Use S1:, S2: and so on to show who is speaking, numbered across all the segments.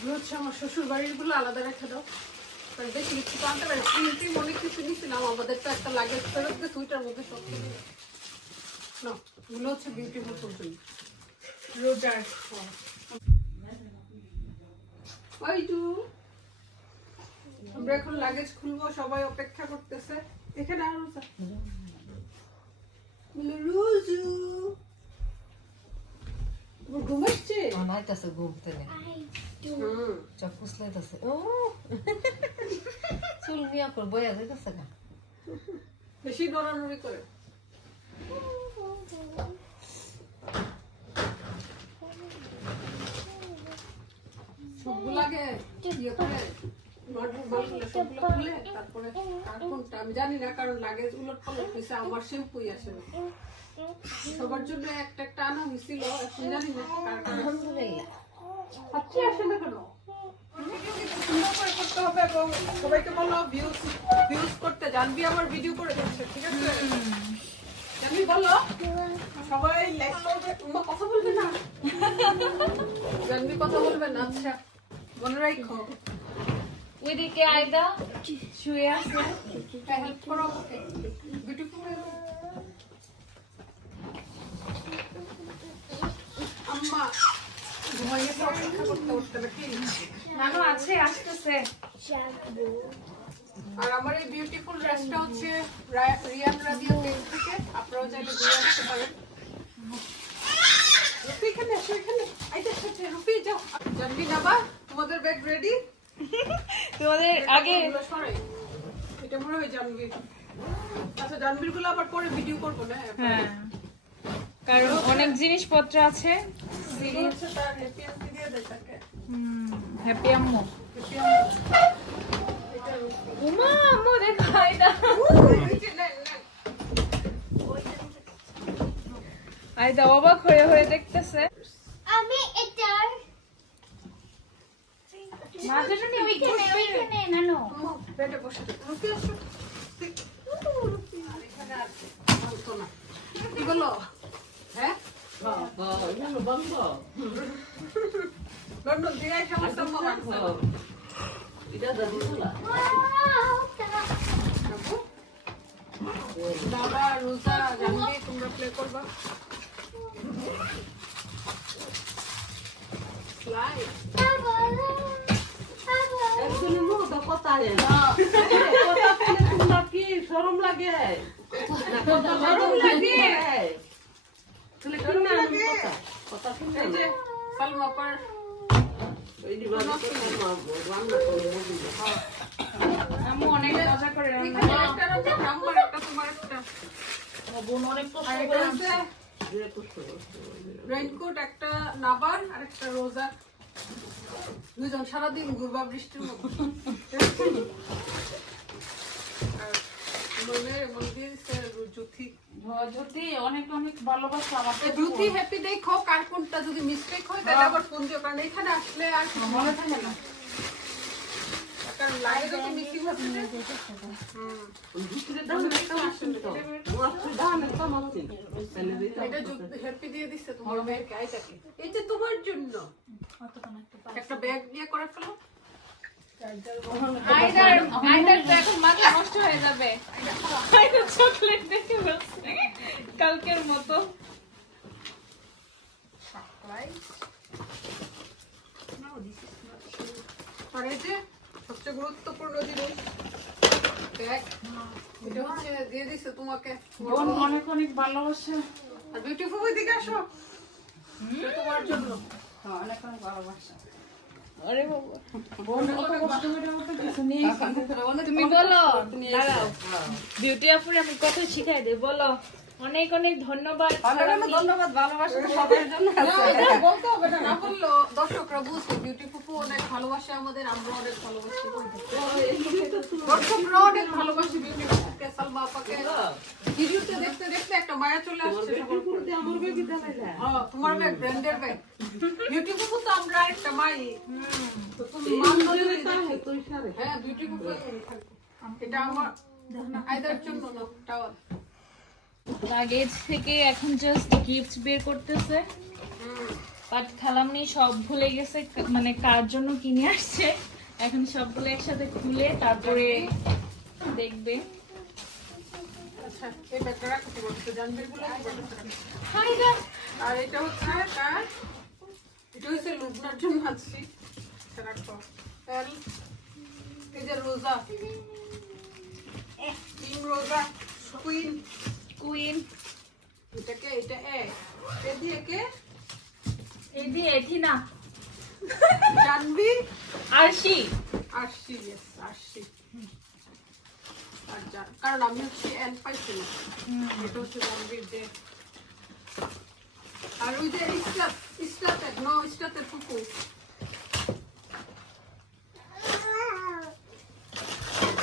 S1: এগুলো হচ্ছে আমার শ্বশুর বাড়িরগুলো আলাদা রেখে দাও। তাই দেখি কিছু আনতে পারি। অনেক কিছু নিয়েছিলাম আমাদের তো একটা লাগে ফেরত দিয়ে সুইটার মধ্যে সব কিছু না এগুলো হচ্ছে বিউটিফুল ফুল রোজার ওই টু আমরা এখন লাগেজ খুলবো সবাই অপেক্ষা করতেছে। এখানে আর রোজা। বলে, রোজু। তোমার ঘুম আসছে?
S2: ও চুল কর বয়া যাইতাছে না
S1: বেশি করে সবগুলাকে ইয়ে করে তারপরে আমি জানি না কারণ লাগেজ উলট পালট হয়েছে আমার শ্যাম্পুই আসে। সবার জন্য একটা একটা আনা হয়েছিল এখন জানি না কার কার
S2: আলহামদুলিল্লাহ
S1: সাথে আসে না কেন? করতে হবে এবং সবাইকে বলো ভিউজ ভিউজ করতে জানবি আমার ভিডিও করে দিচ্ছে ঠিক আছে? জানবি বলো। সবাই লাইক করবে। তোমরা কথা বলবে না? জানবি কথা বলবে না? আচ্ছা মনে রাখো।
S3: ওইদিকে আয়দা শুয়ে আছে।
S1: হেল্প করো আমাকে। বিউটিফুল আম্মা
S3: নানু আছে আসতেছে।
S1: আর আমার এই বিউটিফুল ড্রেসটা হচ্ছে রিয়ান রাদিয়া পেজ থেকে। আপনারাও চাইলে ঘুরে আসতে পারেন। রুপি এখানে আসো এখানে। আইতে সাথে রুপি যাও। জানবি নাবা তোমাদের ব্যাগ রেডি
S3: তোমাদের আগে
S1: এটা মনে হয় জানবি। আচ্ছা জানবিরগুলো আবার পরে ভিডিও করব না?
S3: হ্যাঁ। কারণ অনেক জিনিসপত্র আছে।
S1: হ্যাপি
S3: আম্মু অবাক হয়ে হয়ে দেখতেছে
S4: আমি এটার
S3: মাঝে নি
S4: ওইখানে ওইখানে নানো
S1: বেডে বসে রুপি আসো এখানে আর বলতো না কি বলো হ্যাঁ দাদা রোজা জানবি তোমরা প্লে করবা.
S2: একজনের মুখ তো কথা আয় কি শরম লাগে
S1: গরম লাগে রেইনকোট একটা নাবার আর একটা রোজা। দুজন সারাদিন ঘুরবা বৃষ্টির আর মনে মন দিয়ে দিচ্ছে জুথি
S3: যদি অনেক অনেক ভালোবাসা আমাকে
S1: জুথি হ্যাপি দেখো কার কোনটা যদি মিস্টেক হয় তাহলে আবার ফোন দিও কারণ এখানে আসলে আর মনে থাকে না। কারণ লাগে তো মিসিং হচ্ছে হুম
S2: ভিতরে দাম একটা তো। দাম
S1: হ্যাপি দিয়ে তোমার আইটাকে। তোমার জন্য। একটা ব্যাগ নিয়ে করে ফেলো।
S3: কালকের মতো।
S1: আর এই যে সবচেয়ে গুরুত্বপূর্ণ জিনিস এটা হচ্ছে দিয়ে দিচ্ছে তোমাকে।
S3: বোন অনেক অনেক ভালোবাসা।
S1: আর বিউটিফুল দিকে আসো। তোমার জন্য।
S3: আরে বাবা বোন কত কষ্ট করে আমাকে কিছু নিয়ে তুমি বলো বিউটি আপুরে আমি কত শিখাই দেই বলো। অনেক অনেক ধন্যবাদ
S2: ধন্যবাদ ভালোবাসা সবার জন্য
S1: বলতে হবে না না বলল। দর্শকরা বুঝবে বিউটিফুল অনেক ভালোবাসে আমাদের আমরা অনেক ভালোবাসি। দর্শকরা অনেক ভালোবাসি বিউটিফুলকে সালমা আপাকে। ভিডিওতে দেখতে দেখতে একটা মায়া চলে আসছে তোমার ব্যাগ ব্র্যান্ডের ব্যাগ বিউটিফুল তো আমরা একটা মাই। তো তুমি মান ধরে দেখো।
S2: তুই সারে
S1: হ্যাঁ বিউটিফুল এটা আমার আইদার জন্য
S3: লাগেজ থেকে এখন জাস্ট গিফট বের করতেছে। বাট খালামনি সব ভুলে গেছে মানে কার জন্য কিনে আসছে। এখন সবগুলো একসাথে খুলে তারপরে দেখবে।
S1: আচ্ছা আর এটা হচ্ছে কার? এটা হচ্ছে লুবনার জন্য আছি। রাখো। এই যে রোজা। টিম রোজা কুইন।
S3: কুইন।
S1: এটাকে এটা এ। এ দিয়ে কে?
S3: এই দিয়ে এটি না।
S1: জানবি?
S3: আরশি।
S1: আশি ইয়েস আশি আর জান- কারণ আমি হচ্ছে এন পাইছি না। এটা হচ্ছে জানবির যে আর ওই যে ইস্টার ইস্টাতের ন ইস্টাতের কুকুর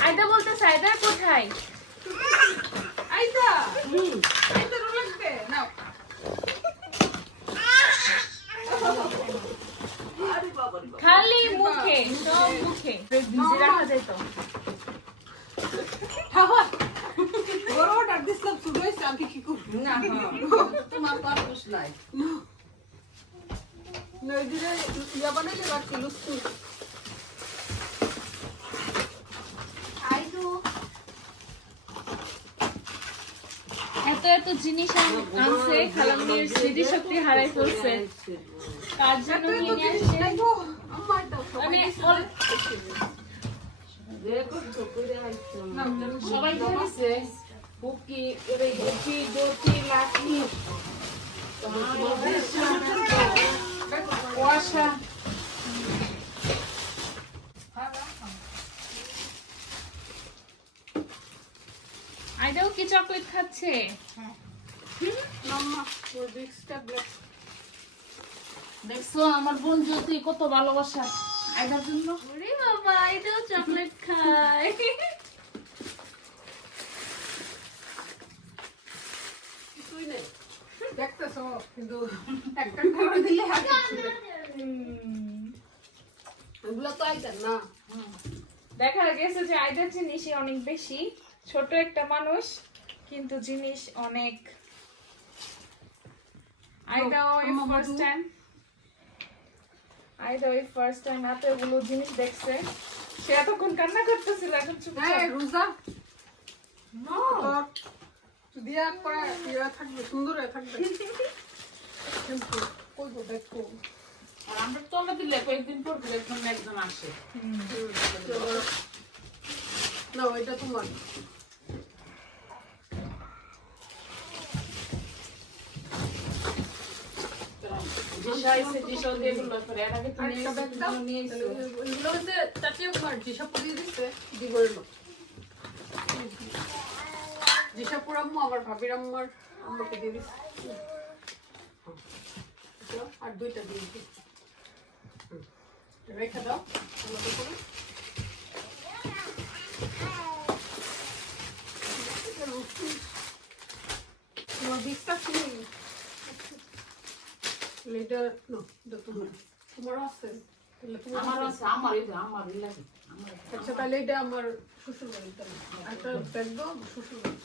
S3: আয়দা বলতে সাইদার কোথায়?
S1: নাও
S2: রে বাবা।
S3: খালি মুখে সব মুখে। ভিজে রাখা যায় তো।
S1: আমি কি করব
S2: না হ্যাঁ তোমার নাই
S1: নদীরে ইয়া বানাইলে রাখছি লুচি
S3: এত এত জিনিস আন- আনছে খালামনির স্মৃতিশক্তি হারাই ফেলছে কার জন্য আসছে মানে
S1: সবাই
S2: বুকি দোটি লাঠি। কুয়াশা
S3: আইদাও কি চকলেট খাচ্ছে?
S1: ট্যাবলেট
S2: দেখছ আমার বোন জ্যোতি কত ভালোবাসা। আইদার জন্য?
S3: বাবা আইদাও চকলেট খায়
S1: কিছুই নেই দেখতেছো কিন্তু একটা করে দিলে ছিঁড়ে। তো আইতেন না।
S3: দেখা গেছে যে আইদার জিনিসই অনেক বেশি। ছোট একটা মানুষ কিন্তু জিনিস অনেক। আইদাও ফার্স্ট টাইম আইদাও ফার্স্ট টাইম এতগুলো জিনিস দেখছে। সে এতক্ষণ কান্না করতেছিল এখন চুপ
S1: হ্যাঁ রোজা। দিয়া করে ইয়া থাকবে সুন্দর হয়ে থাকবে। কিন্তু দেখো।
S2: আর আমরা তলে দিলে কয়েকদিন পর দিলে একজন একজন আসে।
S1: না ওইটা তোমার। দিব এলো আম্মু আমার ভাবির আম্মার আম্মাকে দিয়ে দিচ্ছে আর দুইটা দিয়ে হুম। রেখে দাও আলাদা করে। আচ্ছা তাহলে এটা আমার শ্বশুর বাড়িতে একটা ব্যাগ শ্বশুর বাড়ি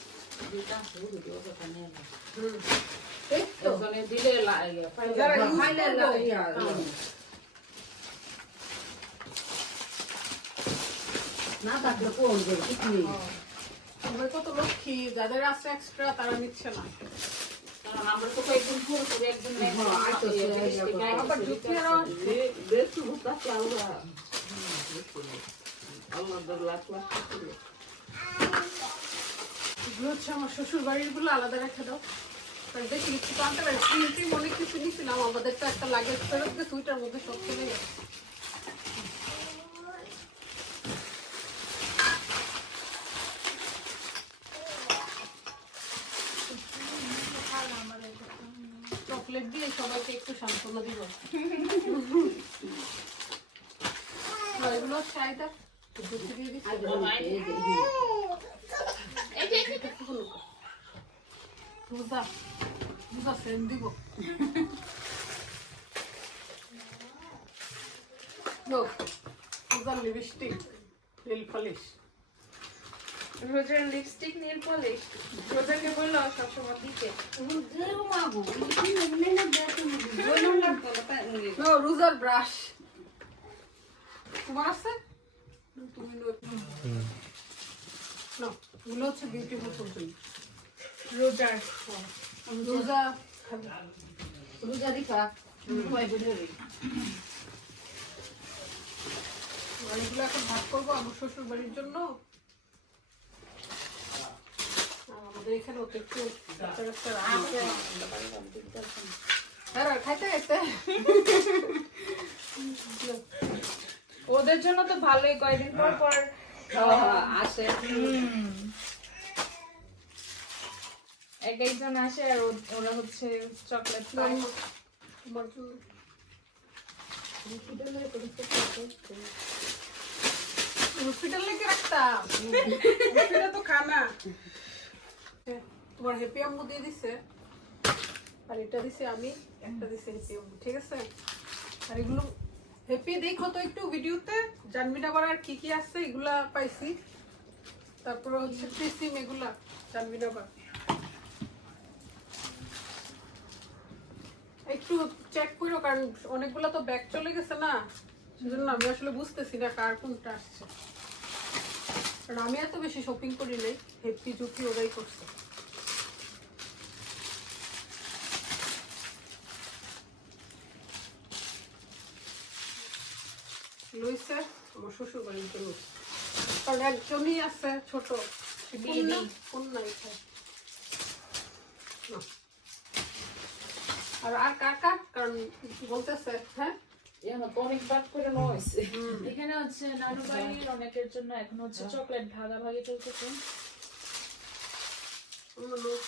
S2: না থাকলে কিছু
S1: কত লক্ষ্মী যাদের আছে এক্সট্রা তারা নিচ্ছে না
S2: আমরা তো কয়েকদিন পর করে একজন
S1: আবার জুতিয়ারও
S2: বেশি বুঝতে আল্লাহ আল্লাহ লাখ লাখ
S1: এগুলো হচ্ছে আমার শ্বশুর বাড়িরগুলো আলাদা রেখে দাও। কারণ দেখি কিছু তো আনতে পারি অনেক কিছু নিয়েছিলাম আমাদের তো একটা লাগেজ ফেরত দিয়ে সুইটার মধ্যে সব চলে গেছে। চকলেট দিয়ে সবাইকে একটু সান্ত্বনা দিব। এগুলো আইদা দিয়ে রোজা রোজা সেন্ট দিব। লোক রোজার লিপস্টিক নেল পালিশ
S3: রোজার লিপস্টিক নীল পলিশ রোজাকে বলল সবসময় দিতে।
S1: রুজার ব্রাশ তোমার আছে? তুমি না এগুলো হচ্ছে বিউটিফুল ফুল
S3: রোজার
S1: রোজা
S2: রোজা। দিফা কয় বুঝবি
S1: আর এগুলো এখন ভাগ করব আমার শ্বশুর বাড়ির জন্য আমাদের এখানে একটু হ্যাঁ খাইতে খাইতে।
S3: ওদের জন্য তো ভালোই কয়দিন পর পর
S2: আসে।
S3: এক একজন আসে আর ওরা হচ্ছে চকলেট
S1: হসপিটাল লেগে রাখতাম? হসপিটাল তো খানা। তোমার হ্যাপি আম্মু দিয়ে দিছে। আর এটা দিছে আমি একটা দিছে হ্যাপি আম্মু ঠিক আছে? আর এগুলো হ্যাপি দেখো তো একটু ভিডিওতে জানবি না আর কি কি আছে এগুলা পাইছি। তারপরে হচ্ছে এগুলা জানবি না একটু চেক করো কারণ অনেকগুলো তো ব্যাগ চলে গেছে না সেজন্য আমি আসলে বুঝতেছি না কার কোনটা আসছে কারণ আমি এত বেশি শপিং করি নাই হেপি জুপি ওরাই করছে লইছে আমার শ্বশুর বাড়ির জন্য কারণ একজনই আছে ছোট
S3: দিদি।
S1: কন্যাই খায় না। আর আর কা কার? কারণ বলতেছে হ্যাঁ?
S2: এখন বাদ করে
S3: এখানে হচ্ছে নানু বাড়ির অনেকের জন্য এখন হচ্ছে চকলেট ভাগাভাগি চলতেছে।
S1: আমার লোক